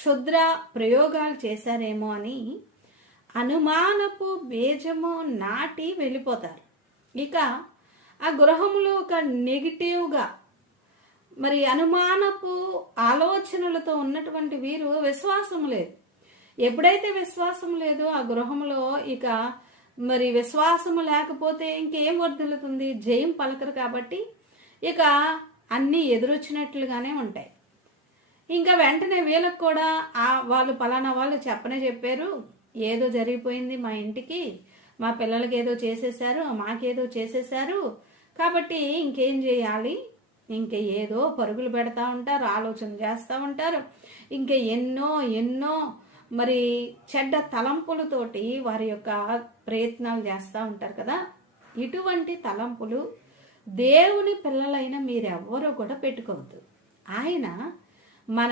క్షుద్ర ప్రయోగాలు చేశారేమో అని అనుమానపు బీజము నాటి వెళ్ళిపోతారు. ఇక ఆ గృహంలో ఒక నెగిటివ్గా మరి అనుమానపు ఆలోచనలతో ఉన్నటువంటి వీరు విశ్వాసం లేదు. ఎప్పుడైతే విశ్వాసం లేదో ఆ గృహంలో ఇక మరి విశ్వాసము లేకపోతే ఇంకేం వర్ధిల్లుతుంది? జయం పలకరు. కాబట్టి ఇక అన్నీ ఎదురొచ్చినట్లుగానే ఉంటాయి. ఇంకా వెంటనే వీళ్ళకు కూడా వాళ్ళు పలానా వాళ్ళు చెప్పారు, ఏదో జరిగిపోయింది మా ఇంటికి, మా పిల్లలకి ఏదో చేసేసారు, మాకేదో చేసేసారు, కాబట్టి ఇంకేం చేయాలి, ఇంక ఏదో పరుగులు పెడతా ఉంటారు, ఆలోచన చేస్తూ ఉంటారు. ఇంకా ఎన్నో మరి చెడ్డ తలంపులతోటి వారి యొక్క ప్రయత్నాలు చేస్తూ ఉంటారు కదా. ఇటువంటి తలంపులు దేవుని పిల్లలైన మీరెవ్వరూ కూడా పెట్టుకోవద్దు. ఆయన మన